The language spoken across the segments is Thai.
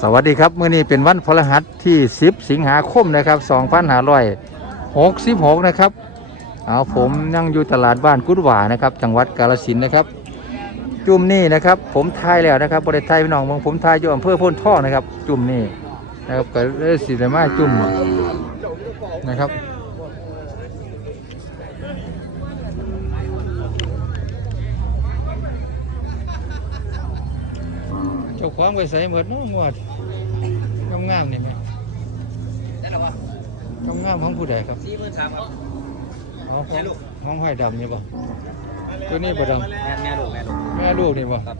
สวัสดีครับมื้อนี้เป็นวันพฤหัสที่ 10 สิงหาคมนะครับ2566นะครับเอาผมยังอยู่ตลาดบ้านกุดหวานะครับ จังหวัดกาฬสินนะครับ จุ่มนี่นะครับ ผมทายแล้วนะครับบริไทยพี่น้องเมืองผมทายอยู่อำเภอพ้นท่อนะครับ จุ่มนี่นะครับก็เลยสิได้มาจุ่มนะครับ จ้าของไปใส่หมดเน้องงวดงามๆนี่ไหมได้หรอวะงามๆของผู้ใดครับสี่หมื่นสามครับอ๋อของของห้อยดำนี่บ่ตัวนี้บ่ดแม่แม่ลูกแม่ลูกำแม่ลูกนี่บ่ครับ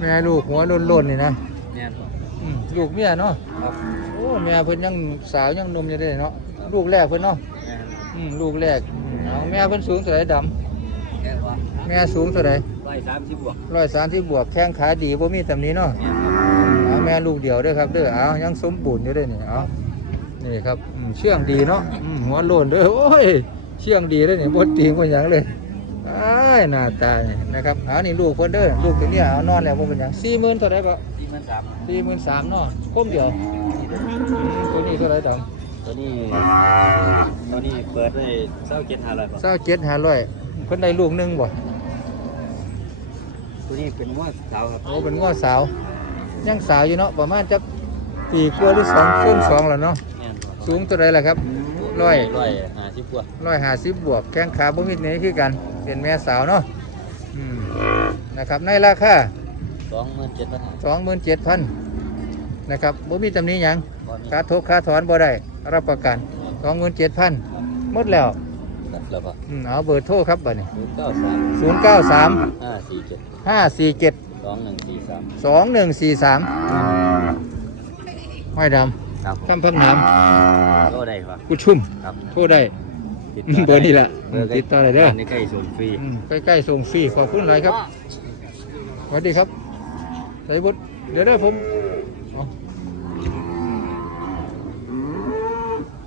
แม่ลูกหัวโล้นๆนี่นะแม่ครับอืมลูกเมียเนาะครับโอ้แม่เพิ่นยังสาวยังหนมอยู่เด้เนาะลูกแรกเพิ่นเนาะแม่อืมลูกแรกเอาแม่เพิ่นสูงเท่าไหร่ดแม่ว่าำแม่สูงเท่าไหร่ร้ อยสามสิบบวกร้อยสามที่บวกแข้งขาดีบ่มีตำหนี้เนาะแม่ครับเอาแม่ลูกเดียวเด้อครับเด้อเอายังสมบูรณ์อยู่เด้อนี่เอานี่ครับอืมเชื่องดีเนาะอืมหัวโล้นเด้อโอ้ยเชื่องดีเด้อนี่บ่ตีงบ่หยังเลยอ้ายหน้าตานี่นะครับเอานี่ลูกเพิ่นเด้อลูกตัวเนี้ยเอานอนแล้วบ่เป็นหยัง40,000เท่าไหร่บ่สี่หมื่นสาม43,000เนาะคมเดียวอืมตัวนี้เท่าไหร่ดำตัวนี้ตัวนี้เปิดได้เศร้าเจ็ดห้าร้อยบาทเศร้าเจ็ดหาร้อยเพิ่นได้ลูกหนึงบ่ ตัวนี้เป็นว่าสาวครับโอ้เป็นง้อสาว ยังสาวอยู่เนาะประมาณจักปีกว่าหรือสองช่วงสองแล้วเนาะแม่สูงตัวใดล่ะครับร้อยร้อยห้าสิบกว่าร้อยห้าสิบบวกแข้งขาบ่มีนี้คือกัน เป็นแม่สาวเนาะอืมนะครับในราคาสองหมื่นเจ็ดพันห้าสองหมื่นเจ็ดพันนะครับบ่มีตำหนี้หยังตอนนี้ค่าทุกค่าถอนบ่ได้รับประกันสองหมื่นเจ็ดพันหมดแล้ว ตัดแล้วก็อืมเอาเบอร์โทรครับบัดนี้ศูนย์เก้าสามศูนย์เก้าสามห้าสี่เจ็ดห้าสี่เจ็ดสองหนึ่งสี่สามสองหนึ่งสี่สามห้อยดครับำคำพักน้ก็ได้ครับำกุดชุ่ม ครับโทรได้ติดเบอร์นี้แหละเบอร์ติดต่อได้เด้อในใกล้ส่วนฟรี อืมใกล้ๆส่งฟรีขอบคุณหลายครับสวัสดีครับสายบุตรเดี๋ยวได้อผมเอา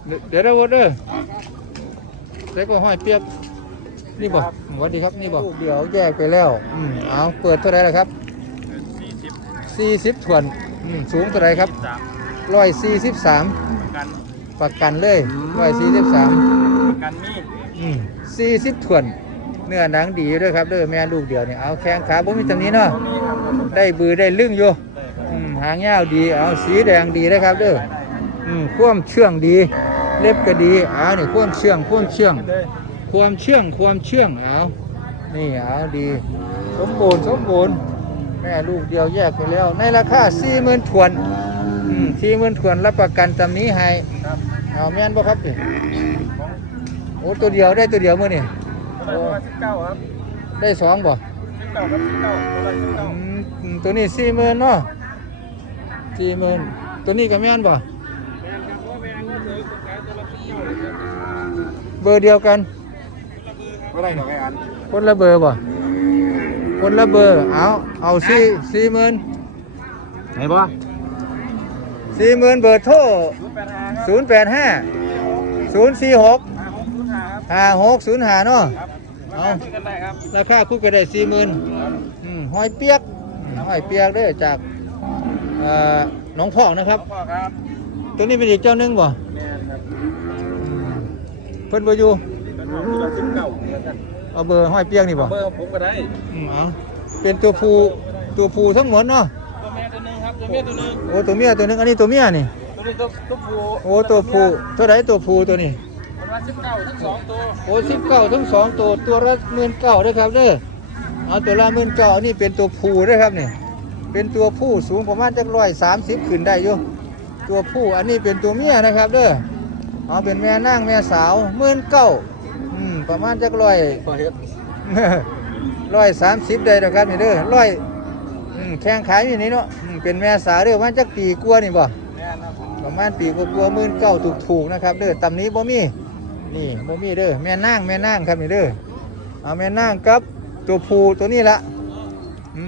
เดี๋ยวเดี๋ยวได้บุตรเด้อ ใส่ก็ห้อยเปียกนี่บ่สวัสดีครับนี่บ่เดี๋ยวแยกไปแล้วอืมเอาเปิดเท่าไหรล่ะครับสี่สิบถ่วนอืมสูงเท่าไหรครับร้อยสี่สิบสามกันประกันเลยร้อยสี่สิบสามกันมีดอืมสี่สิบถ่วนเนื้อหนังดีอยู่ด้วยครับเด้อแม่ลูกเดียวเนี่ยเอาแข้งขาบ่มีตรงนี้เนาะมีครับได้บือได้ลึ่งอยู่ได้ครับอืมหางยาวดีเอาสีแดงดีนะครับเด้ออืมความเชื่องดี เล็บก็ดีเอานี่ความเชื่องความเชื่องได้ความเชื่องความเชื่องเอานี่เอาดี สมบูรณ์สมบูรณ์แม่ลูกเดียวแยกไปแล้ว ในราคาสี่หมื่นถวนอืมสี่หมื่นถวนรับประกันตำนี้ให้ครับเอาแม่นบ่ครับนี่โอ้ตัวเดียวได้ตัวเดียวมื้อนี่ตัวละสิบเก้าครับได้สองบ่สิบเก้าครับสิบเก้าตัวละสิบอืเก้ามอืมตัวนี้สี่หมื่นเนาะสี่หมื่นตัวนี้ก็แม่นบ่แมนครับเพราะแมนก็ซื้อขายตัวละสิบเก้าเลยครับ เบอร์เดียวกันก็ได้ดอกไอ้อันคนละเบอร์บ่คนละเบอร์เอาเอาสี่สี่หมื่นไหนบ่สี่หมื่นเบอร์โทรศูนย์แปดห้าครับศูนย์แปดห้าศูนย์สี่หกห้าหกศูนย์ห้าครับห้าหกศูนย์ห้าเนาะครับราคาคุยกันได้ครับราคาคู่ก็ได้สี่หมื่นหอยเปียกอืมหอยเปียกเด้อจากเอ่อหนองพอกนะครับพ่อครับ ตัวนี้เป็นอีกเจ้าหนึงบ่แมนครับอืม เพิ่นบ่อยู่ตัวละสิบเก้าแล้วกันเอาเบอร์หอยเปียกนี่บ่เบอร์ผมก็ได้อืมเอาเป็นตัวผู้ตัวผู้ทั้งหมดเนาะตัวแม่ตัวหนึงครับตัวแม่ตัวหนึงโอ้ตัวเมียตัวหนึงอันนี้ตัวเมียนี่ตัวนี้ตัวตัวผู้โอ้ตัวผู้เท่าไหรตัวผู้ตัวนี้ตัวละสิบเก้าทั้งสองตัวโอ้สิบเก้าทั้งสองตัวตัวละหมื่นเก้าด้วยครับเด้อเอาตัวละหมื่นเก้านี่เป็นตัวผู้ด้วยครับนี่เป็นตัวผู้สูงประมาณจักร้อยสามสิบขึ้นได้อยู่ตัวผู้อันนี้เป็นตัวเมียนะครับเด้อ เอาเป็นแม่นางแม่สาวหมื่นเก้าอืมประมาณจักร้อยพอเฮ็ดร้อยสามสิบได้นะครับนี่เด้อร้อยอืมแข้งขายอยู่นี่เนาะอืมเป็นแม่สาวเด้อประมาณจักปีกว่านี่บ่แม่นครับผมประมาณปีกว่าๆหมื่นเก้าถูกถูกๆนะครับเด้อตำนี้บ่มีนี่บ่มีเด้อแม่นางแม่นางครับนี่เด้อเอาแม่นางกับตัวผู้ตัวนี้ละ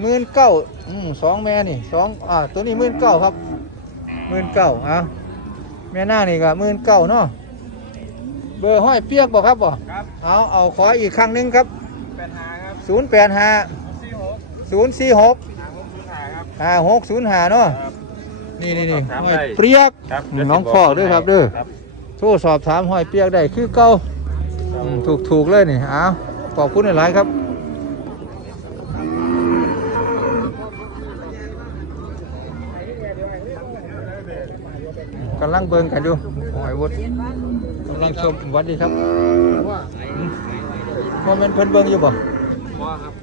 หมื่นเก้าอืมสองแม่นี่สองอ่าตัวนี้หมื่นเก้าครับหมื่นเก้าเอา แม่นางนี่ก็หมื่นเก้าเนาะเบอร์ห้อยเปียกบ่ครับบ่ครับเอาเอาขออีกครั้งหนึงครับแปดห้าครับศูนย์แปดห้าสี่หกศูนย์สี่หกห้าหกศูนย์ห้าครับ ห้าหกศูนย์ห้าเนาะครับ นี่นี่นี่ถามห้อยได้เปรียกครับน้องพ่อเด้อครับเด้อ ครับโทรสอบถามห้อยเปียกได้คือเก่าอืมถูกถูกเลยนี่อ้าวขอบคุณหลายๆครับ กำลังเบิ่งกันอยู่ห้อยวุฒิกำลังชมสวัสดีครับว่ามันเพิ่นเบิ่งอยู่บ่ว่าครับ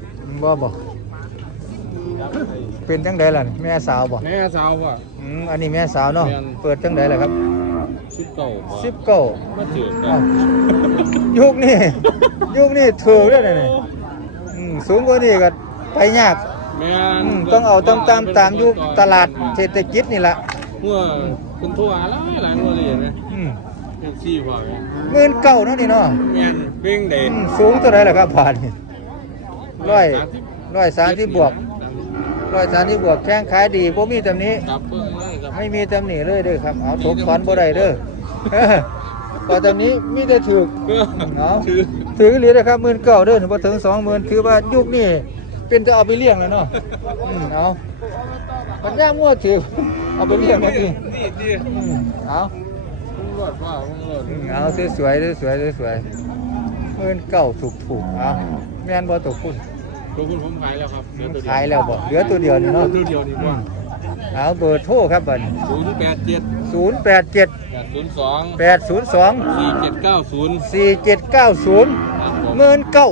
บ่บ่เป็นจังไดล่ะแม่สาวบ่แม่สาวว่ะอืมอันนี้แม่สาวเนาะเปิดจังไดล่ะครับสิบเก้าสิบเก้ามาถือกัอ้านยุคนี้ยุคนี้ถูกแล้วนะนี่สูงกว่านี้ก็ไปยากต้องเอาตามตามตามยุคตลาดเศรษฐกิจนี่แหละเมื่อ คุณทั่วหลายหลายงวดเลยเห็นไหมอืมยังซี่ว่าไงหมื่นเก้าเนาะนี่เนาะแม่นเบ่งเด่อืนมสูงเท่าไหรล่ะครับผ่านนี่ร้อยร้อยสามที่บวกร้อยสามที่บวกแข้งขายดีบ่มีตำหนี้ ครับเพิ่งเลยครับ ไม่มีตำหนิเลยเด้อครับ เอาทบถอนบ่ได้เด้อเออพอตำนี้มีแต่ถูกเพื่อเอาถือถือเหรียญนะครับหมื่นเก้าเด้อพอถึงสองหมื่นถือว่ายุคนี้ เป็นจะเอาไปเลี้ยงแล้วเนาะอืมเอาปัญญามั่วถือเอาไปเลี้ยงมาดินี่นี่อืมเอามึงรอดว่ามึงรอดอืมเอาสวยๆสวยๆสวยๆหมื่นเก้าถูกถูกๆเอาแม่นบ่ตกคุณตัวคุณผมขายแล้วครับเหลือตัวเดียวขายแล้วบ่เหลือตัวเดียวนี่เนาะตัวเดียวนี่อืว่ามเอาเบอร์โทรครับบัดศูนย์แปดเจ็ดศูนย์แปดเจ็ดแปดศูนย์สองแปดศูนย์สองสี่เจ็ดเก้าศูนย์สี่เจ็ดเก้าศูนย์ครับผมหมื่นเก้า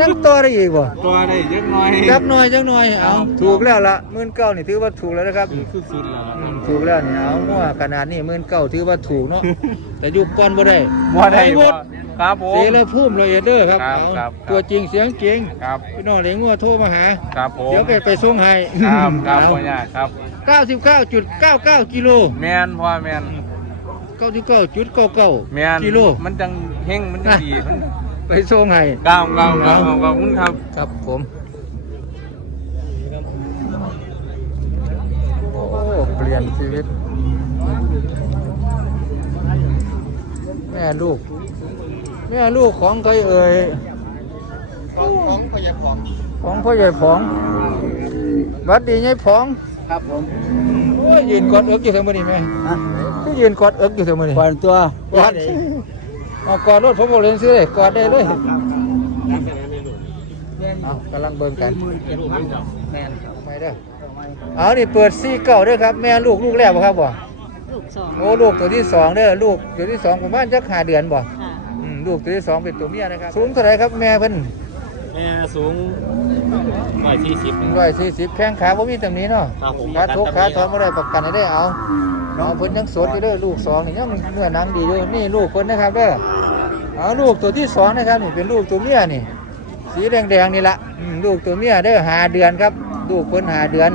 ยังต่อได้อีกบ่ตัวได้เยอะหน่อยจับหน่อยจักหน่อยเอาถูกแล้วละหมื่นเก้านี่ถือว่าถูกแล้วนะครับคือคือสุดแล้วอืมถูกแล้วนี่เอามั่วขนาดนี้หมื่นเก้าถือว่าถูกเนาะแต่ยุคก่อนบ่ได้บ่ได้หมบ่ดครับผม เสียแล้วพุ่มเลยเด้อครับครับเอาครับ ตัวจริงเสียงจริงครับ พี่น้องเหลงงัวโทรมาหา ครับผม เดี๋ยวไปไปส่งให้ครับครับเอาพ่อยากครับ 99.99กิโลแมนพ่อแมน99.99แมนกิโล มันจังเฮงมันจังดีมัน ไปส่งให้ก้าวก้าวก้าวขอบคุณครับ ครับผมโอ้เปลี่ยนชีวิต แม่ลูก แม่ลูกของใครเอ่ยของพยาของของพ่อใหญ่ผองบัดดีใหญ่ผองครับผมโอ้ยยืนกอดเอิกอยู่เสมอนี่แม่คือยืนกอดเอิกอยู่เสมอนี่ก่อนตัวกอด เอากอดรถผมบอกเลยซื้อเลยกอดได้เลยเอากำลังเบิ่งกันแมนไม่เด้อเอานี่เปิดซี่เก่าเด้อครับ แม่ลูกลูกแรกบ่ครับบ่ลูกสองโอ้ลูกตัวที่สองเด้อลูกตัวที่สองประมาณจักห้าเดือนบ่ค่ะอืมลูกตัวที่สองเป็นตัวเมียนะครับ สูงเท่าไหรครับแม่เพิ่นแม่สูงร้อยสี่สิบร้อยสี่สิบแข้งขาบ่มีตำหนี้เนาะครับผมขาทุกขาถอนบ่ได้ประกันให้ได้เอา น้องเพิ่นยังสดอยู่เด้อลูกสองนี่ยังเนื้อหนังดีอยู่นี่ลูกเพิ่นนะครับเด้อเอาลูกตัวที่สองนะครับนี่เป็นลูกตัวเมียนี่ สีแดงๆนี่ละอืมลูกตัวเมียเด้อหาเดือนครับ ลูกเพิ่นหาเดือน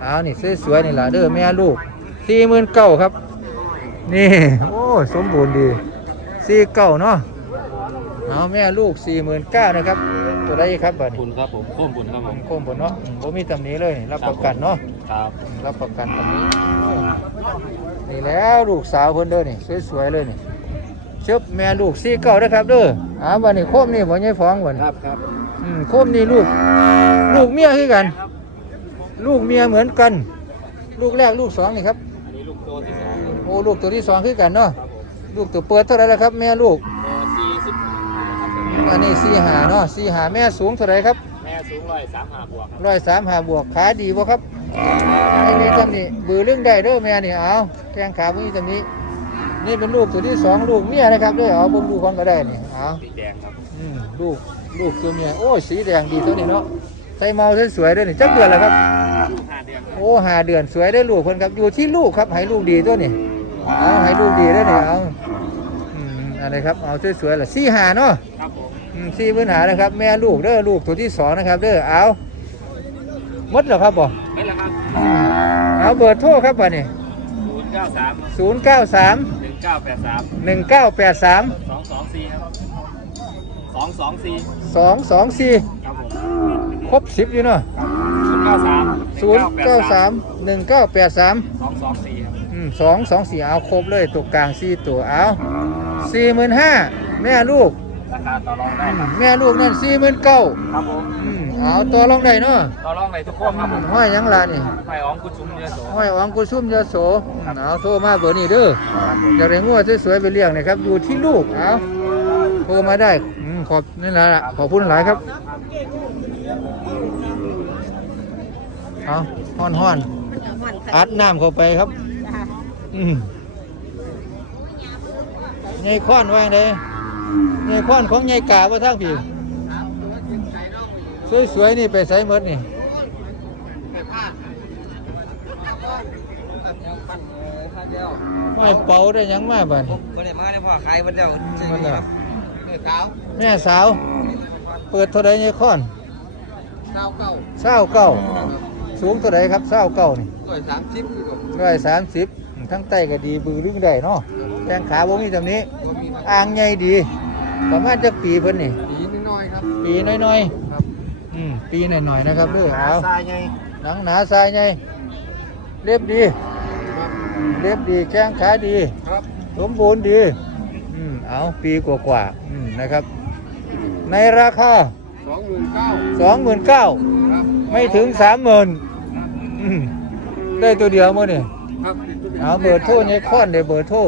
เอานี่สวยๆนี่ล่ะเด้อแม่ลูกสี่หมื่นเก้าครับ นี่โอ้สมบูรณ์ดีสี่เก้าเนาะเอาแม่ลูกสี่หมื่นเก้านะครับ ตัวใดครับบัดนี้บุญครับผมโค้มบุญครับผมโคมบนเนาะอืมบ่มีตำหนี้เลยนี่รับประกันเนาะครับรับประกันตำหนี้ นี่แล้วลูกสาวเพิ่นเด้อนี่สวยๆเลยนี่เชิบแม่ลูกสี่เก้านะครับเด้ออ่าบัดนี้โคมนี่บ่ใหญ่ฟ้องบัดนี้ครับครับอืมโคมนี่ลูก ลูกเมียคือกัน ลูกเมียเหมือนกัน ลูกแรกลูกสองนี่ครับอันนี้ลูกโตที่สองโอ้ลูกตัวที่สองคือกันเนาะลูกตัวเปิดเท่าไหรแล้วครับ แม่ลูกแม่สี่สิบอันนี้สี่หาเนาะสี่หาแม่สูงเท่าไหรครับแม่สูงร้อยสามห้าบวกครับร้อยสามหาบวกขาดีบ่ครับไอ้นี่ตำนี่บือเรื่องได้เด้อแม่นี่เอาแข้งขาพวกนี้ตำนี้นี่เป็นลูกตัวที่สองลูกเมียนะครับเด้อเอาบ่มดูคนก็ได้นี่เอาสีแดงครับอืมลูกลูกตัวเมียโอ้ยสีแดงดีตัวนี้เนาะใส่เมาสวยๆด้วยนี่จักเดือนแล้วครับลูกห้าเดือนครับโอ้หาเดือนสวยได้ลูกคนครับอยู่ที่ลูกครับให้ลูกดีตัวนี่เอาให้ลูกดีได้เนี่ยเอาอืมอะไรครับเอาสวยๆล่ะสี่หาเนาะครับผมอืมสี่พื้นหานะครับ แม่ลูกเด้อลูกตัวที่สองนะครับเด้อเอาหมดแล้วครับบ่ไม่ละครับอืม เอาเบอร์โทรครับบ่นี่ศูนย์เก้าสามศูนย์เก้าสามหนึ่งเก้าแปดสามหนึ่งเก้าแปดสามสองสองสี่ครับสองสองสี่สองสองสี่ครับผมครบสิบอยู่เนาะศูนย์เก้าสามศูนย์เก้าสามหนึ่งเก้าแปดสามสองสองสี่ครับอืมสองสองสี่เอาครบเลยตัวกลางสี่ตัวเอาสี่หมื่นห้าแม่ลูกราคาต่อรองได้ครับแม่ลูกนั่นสี่หมื่นเก้าครับผมอืม เอาตัวลงได้เนาะเราลองในทุกคนครับห้อยหยังล่ะนี่ไปอ้อมกุชุมเยอะโสห้อยอองกุซุ่มยโสเอาโทรมาเบอร์นี้เด้ออยากได้งัวสวยๆไปเลี้ยงนะครับอยู่ที่ลูกเอาโทรมาได้อืมขอบนี่แหละล่ะขอบคุณหลายครับเอาห้อนห้อนๆอัดน้ำเข้าไปครับ อืมยายค้อนว่าไงเด้ยายค้อนของยายกาว่าทั้งพี่ สวยๆนี่ไปใส่หมดนี่ไม่เป่าได้หยังมาบ้านก็ได้มาได้พ่อขายวันเดียวมันน่ะแม่สาว เปิดเท่าไรยายค้อนเก้าเก้าเศร้าเก้าสูงเท่าไรครับเศร้าเก้านี่ร้อยสามสิบคือกับร้อยสามสิบทั้งใต้ก็ดีบือลึงได้เนาะแข้งขาบ่มีตำนี้อ่างใหญ่ดีประมาณจะปีเพิ่นนี่ ปีนิดหน่อยครับ ปีน้อยครับๆ อืมปีหน่อยๆนะครับเด้อเอาทรายไงหนังหนาทรายใหญ่เรียบดี เรียบดีแข้งขาดี ครับสมบูรณ์ดี อืมเอาปีกว่าๆอืมนะครับ ในราคา สองหมื่นเก้าสองหมื่นเก้าครับไม่ถึงสามหมื่นได้ตัวเดียวมั้งนี่ครับเอาเบอร์โทรเนี่ยค้อนเดี๋ยวเบอร์โทร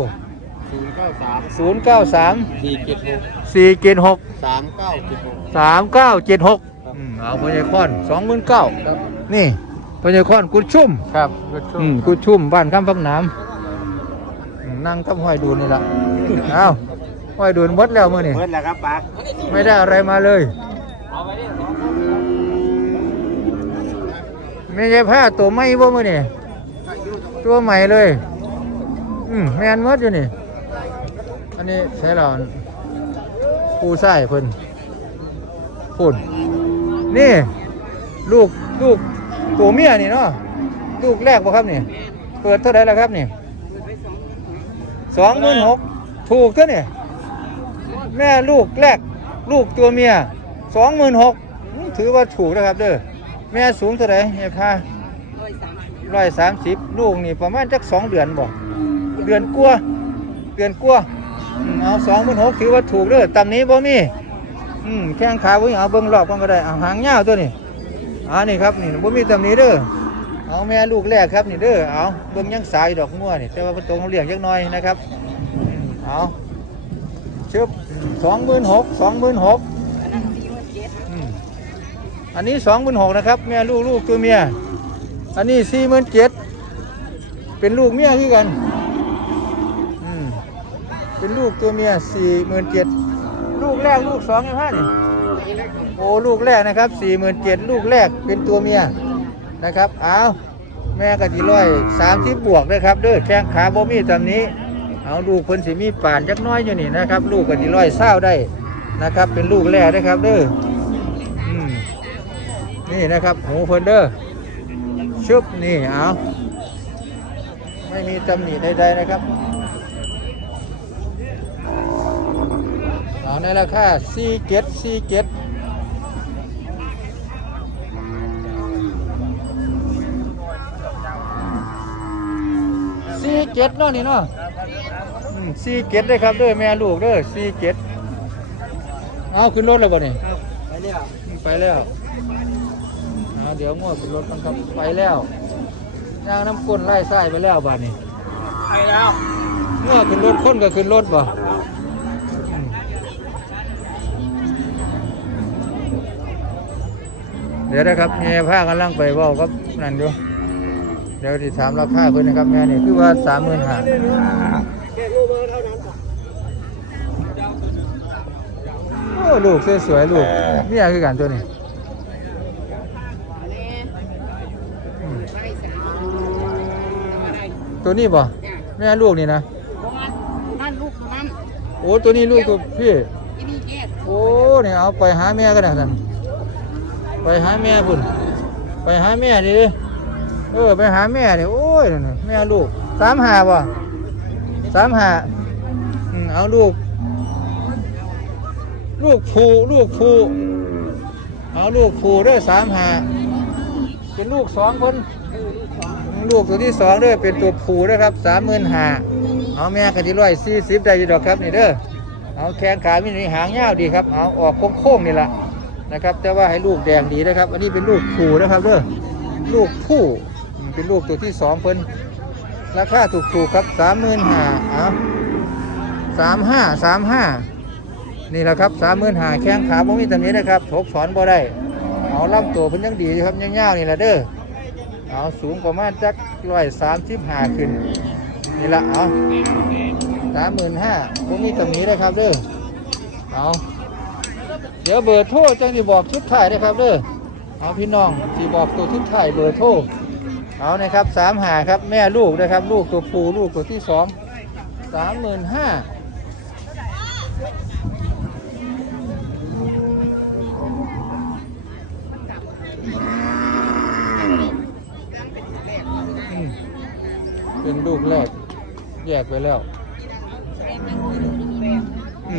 ศูนย์เก้าสามศูนย์เก้าสามสี่เจ็ดหกสี่เจ็ดหกสามเก้าเจ็ดหกสาม เก้าเจ็ดหกเอาพญาคอนสองหมื่นเก้านี่พญาคอนกุดชุ่มครับรถอืมกุดชุ่มบ้านข้ามพักน้ำอืมนั่งกับห้อยดูนี่ละเอาห้อยดูนหมดแล้วมื่อนี่เบิดแล้วครับปากไม่ได้อะไรมาเลยเอาไปดิสองไม่ใช่ผ้าตัวไม่บ่มื่อนี่ตัวใหม่เลยอืมแมนหมดอยู่นี่ อันนี้ใช้เราปูไส้เพิ่นพุ่น นี่ ลูกลูกตัวเมียนี่เนาะลูกแรกบ่ครับนี่เปิดเท่าไหร่แล้วครับนี่สองหมื่นหกถูกเท่านี่แม่ลูกแรก ลูกตัวเมียสองหมื่นหกถือว่าถูกนะครับเด้อแม่สูงเท่าไหร่เนี่ยพาร้อยสามสิบลูกนี่ประมาณจักสองเดือนบ่เดือนกลัวเดือนกลัวเอาสองหมื่นหกถือว่าถูกเด้อตำนี้บ่มี อืมแข้งขาบ่มีเอาเบิ่งรอบกันก็ได้เอาหางยาวตัวนี้อ่านี่ครับนี่บ่มีตำหนี้เด้อเอาแม่ลูกแรกครับนี่เด้อเอาเบิ่งยังสายดอกงัวนี่แต่ว่าประตรงเลี้ยงจักน่อยนะครับเอาชึบสองหมื่นหกสองหมื่นหกอันนี้สองหมื่นหกนะครับแม่ลูกลูกตัวเมียอันนี้สี่หมื่นเจ็ดเป็นลูกเมียคือกันอืมเป็นลูกตัวเมียสี่หมื่นเจ็ด ลูกแรกลูกสองยังห้านี่โอ้ลูกแรกนะครับสี่หมื่นเจ็ดลูกแรกเป็นตัวเมียนะครับเอาแม่กะทิร้อยสามสิบบวกนะครับเด้อแข้งขาบ่มีตำนี้ เอาลูกเพิ่นสิมีป่านจักหน้อยอยู่นี่นะครับ ลูกกะทิร้อยเศร้าได้นะครับ เป็นลูกแรกนะครับเด้ออืมนี่นะครับหูเพิ่นเด้อชึบนี่เอาไม่มีตำหนิใดๆนะครับเอา ในราคาสี่เจ็ดสี่เจ็ดสี่เจ็ดเนาะนี่เนาะสี่เจ็ดเลยครับเด้อแม่ลูกเด้อสี่เจ็ดเอาขึ้นรถแล้วบ่นี่ครับไปเรียกไปแล้วเอาเดี๋ยวงวดขึ้นรถกันครับไปแล้วย่างน้ำก้นไล่ไส้ไปแล้วบ้านนี้ไปแล้วงวดขึ้นรถคนก็ขึ้นรถบ่ เดี๋ยวนะครับแม่ผ้ากำลังไปเว่ากับนั่นอยู่เดี๋ยวที่ถามราคาเพิ่นนะครับแม่นี่คือว่าสามหมื่นห้าแค่รู้เบอร์เท่านั้นโอ้ลูกสวยๆลูกเมียคือกันตัวนี้อืมตัวนี้บ่แม่ลูกนี่นะนั่นลูกนั่นโอ้ตัวนี้ลูกตัวพี่ที่นี่แก่โอ้เนี่ยเอาไปหาแม่กันนะท่าน ไปหาแม่พุ่นไปหาแม่ดิเออไปหาแม่ดิโอ้ยนั่นแม่ลูกสามหาบ่สามหาเอาลูก ลูกผูลูกผูเอาลูกผูด้อสามหาเป็นลูกสองคนลูกตัวที่สองด้อเป็นตัวผูด้อครับสามหมื่นหาเอาแม่กันที่ร้อยสี่สิบได้ยู่ดอกครับนี่เด้อเอาแขนขามีนี่หางยาวดีครับเอาออกโค้งๆนี่แหละ นะครับ แต่ว่าให้ลูกแดงดีนะครับ อันนี้เป็นลูกผู้นะครับเด้อลูกผู้เป็นลูกตัวที่สองเพิ่นราคาถูกๆครับสามหมื่นห้าเอาสามห้าสามห้านี่แหละครับสามหมื่นห้าแข้งขาบ่มีตำหนี้นะครับถกถอนบ่ได้เอาลำตัวเพิ่นยังดีครับยังยาวนี่แหละเด้อเอาสูงประมาณจักร้อยสามสิบห้าขึ้นนี่ละเอาสามหมื่นห้าบ่มีตำหนี้นะครับเด้อเอา เดี๋ยวเบอร์โทรจังสิบอกชุดถ่ายนะครับเด้อเอาพี่น้องสิบอกตัวชุดถ่ายเบอร์โทรเอานะครับสามหาครับแม่ลูกนะครับ ลูกตัวผู้ลูกตัวที่สองสามหมื่นห้าเป็นลูกแรก แยกไปแล้ว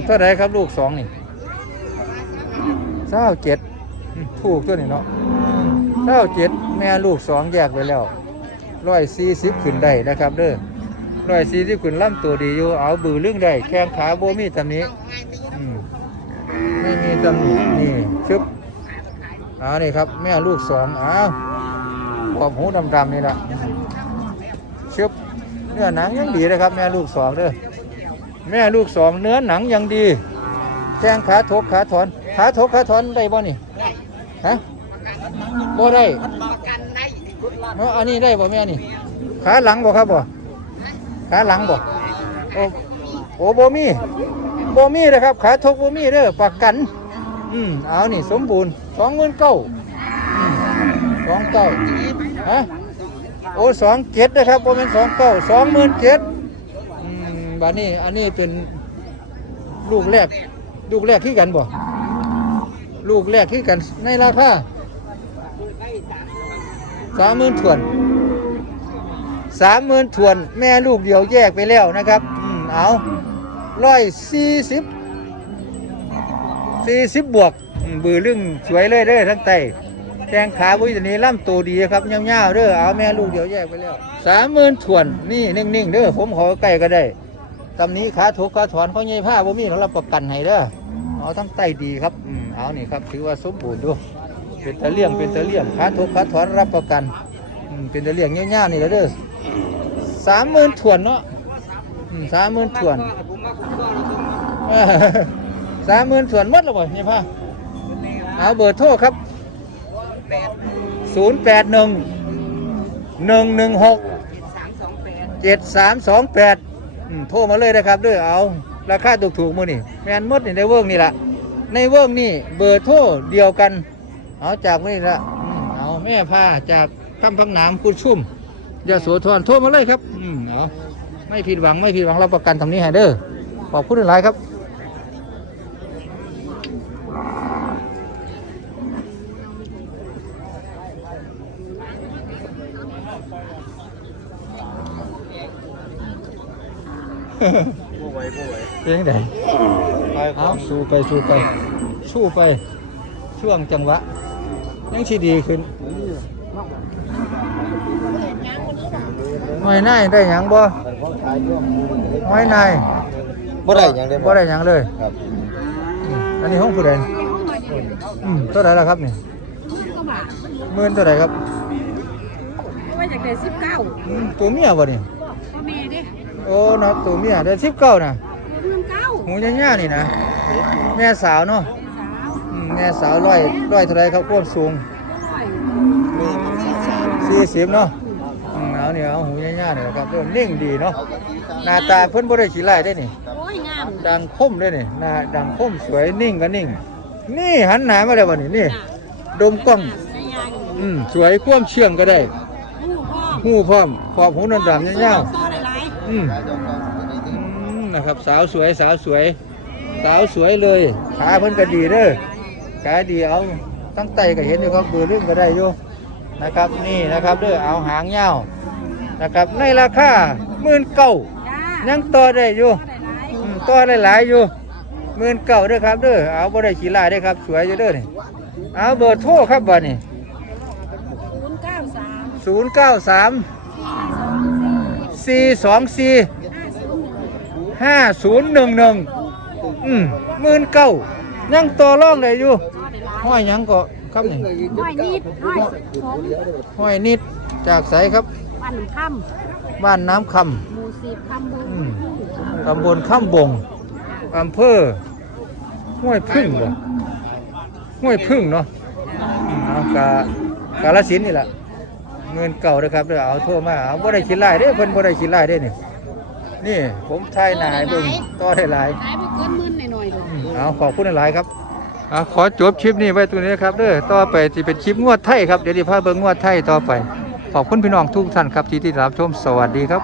เท่าไรครับลูกสองนี่ เศร้าเจ็ดถูกตัวนี่เนาะเศร้าเจ็ดแม่ลูกสองแยกไปแล้วร้อยสี่สิบขึ้นได้นะครับเด้อร้อยสี่สิบขึ้นล่ำตัวดีอยู่เอาบือเรื่องได้แข้งขาโบมีตำนี้ไม่มีตำหนินี่ชึบเอานี่ครับ แม่ลูกสองเอาขอบหูดำๆนี่แหละชึบเนื้อหนังยังดีเลยครับ แม่ลูกสองเด้อแม่ลูกสองเนื้อหนังยังดีแข้งขาทกขาถอน ขาทกขาถอนได้บ่นี่ฮะบ่ได้ประกันได้เนาะอันนี้ได้บ่แม่นี่ ขาหลังบ่ครับบ่ขาหลังบ่โอ้โอ้บ่มีบ่มีเลยครับ ขาทกบ่มีเด้อประกัน อืมเอานี่สมบูรณ์สองหมื่นเก้าสองเก้าฮะโอ้สองเจ็ดนะครับโมเป็นสองเก้าสองหมื่นเจ็ดบานี้อันนี้เป็นลูกแรกลูกแรกที่กันบ่ ลูกแรกที่กันในราคาสามหมื่นถวนสามหมื่นถวน แม่ลูกเดียวแยกไปแล้วนะครับอืมเอาร้อยสี่สิบสี่สิบบวกอืมบือเรื่องสวยเลยเด้อทั้งไตแตงขาบุ้ยตัวนี้ล่ำตัวดีครับเงาวๆเด้อเอาแม่ลูกเดียวแยกไปแล้วสามหมื่นถวนนี่นิ่งๆเด้อผมขอใกล้ก็ได้ตำนี้ขาถูกขาถอนเขาเงยผ้าบ่มีเขารับประกันให้เด้อเอาทั้งไตดีครับอืม เอานี่ครับถือว่าสมบูรณ์ดูเป็นตะเลี่ยงเป็นตะเลี่ยงขาถูกขาถอนรับประกันเป็นตะเลี่ยงเงาวๆนี่แหละเด้อสามหมื่นถวนเนาะสามหมื่นถวนสามหมื่นถวนมดแล้วบ่เนี่ยผ้าเอาเบอร์โทรครับศูนย์แปดหนึ่งหนึ่งหนึ่งหกสามสองแปดเจ็ดสามสองแปดโทรมาเลยนะครับด้วยเอา ราคาถูกถูกๆมือนี่แมนมดนี่ในเวิร์กนี่แหละ ในเวิร์กนี่เบอร์โทรเดียวกัน เอาจากนี่ละเอาแม่พาจากคำพังหนามคุณชุ่มยาโสธรโทรมาเลยครับอืมเอาไม่ผิดหวังไม่ผิดหวังรับประกันทำนี้ให้เด้อขอบคุณหลายครับผู้ไหวผู้ไสู้ไปสู้ไป สู้ไป ช่วงจังหวะ ยังชีดีขึ้นไม่นายได้หยังบ่แต่เขาขายย่อมไม่นายบ่ได้หยังเลยบ่ได้หยังเลยครับอืมอันนี้ห้องผู้ใดอืมเท่าไหร่แล้วครับนี่ก็บาทหมื่นเท่าไหร่ครับว่าอยากได้สิบเก้าอืมตัวเมียบ่นี่พ่อแม่เด้โอ้นะตัวเมียได้สิบเก้านะเงินเก้าหูย่าๆนี่นะ แม่สาวเนาะอืมแม่สาวร้อยร้อยเท่าไรครับความสูงสี่สิบเนาะอืมเอาเนี่ยเอาหูย่าๆเนี่แหละครับเริ่มนิ่งดีเนาะหน้าตาเพิ่นบ่ได้ขี้ไล่ได้นี่โอ้ยงามดังคมได้นี่หน้าดังคมสวยนิ่งก็นิ่ง นี่หันหน้ามาแล้วบ่นี่นี่ ดมกล้องอืมสวยความเชื่องก็ได้ผู้พ่อหูพร้อมขอบหูดำๆยาวต่อได้หลายๆอืมนะครับ สาวสวยสาวสวย สาวสวยเลยขาเพิ่นก็ดีเด้อขาดีเอาตั้งไตก็เห็นอยู่ครับเบือเรื่องก็ได้อยู่นะครับนี่นะครับเด้อเอาหางยาวนะครับในราคาหมื่นเก้ายังต่อได้อยู่ต่อได้หลายอยๆอยู่หมื่นเก้าเด้อครับเด้อเอาบ่ได้ขี้ลายเด้อครับ สวยอยู่เด้อนี่เอาเบอร์โทรครับบัดนี้ศูนย์เก้าสาม093 424ห้าศูนย์หนึ่ง5011 อืมหมื่นเก้ายังต่อรองได้อยู่ต่อได้หลายห้อยหยังก็ครับนี่ห้อยนิดห้อยผมห้อยนิดจากไสครับวันค่บ้านน้ำคำหมูสิบคำบุญำอืมตำบลข้ามบงอำเภอห้วยพึ่งบ่ห้วยพึ่งเนาะอืมเอากากาลสินธุ์นี่แหละเงินเก่าเลยครับเด้อเอาโทรมาเอาบ่ได้คิดไล่เด้อเพิ่นบ่ได้คิดไล่เด้อนี่ นี่ผมทายหนายเบิ่งต่อได้หลาย ขายบุกเกินหมื่นหน่อยๆเลยอืมเอาขอบคุณหลายๆครับเอาขอจบคลิปนี้ไว้ตรงนี้ครับเด้อต่อไปที่เป็นคลิปงวดไทยครับ เดี๋ยวที่พาเบิ่งงวดไทยต่อไป ขอบคุณพี่น้องทุกท่านครับที่ติดตามชม สวัสดีครับ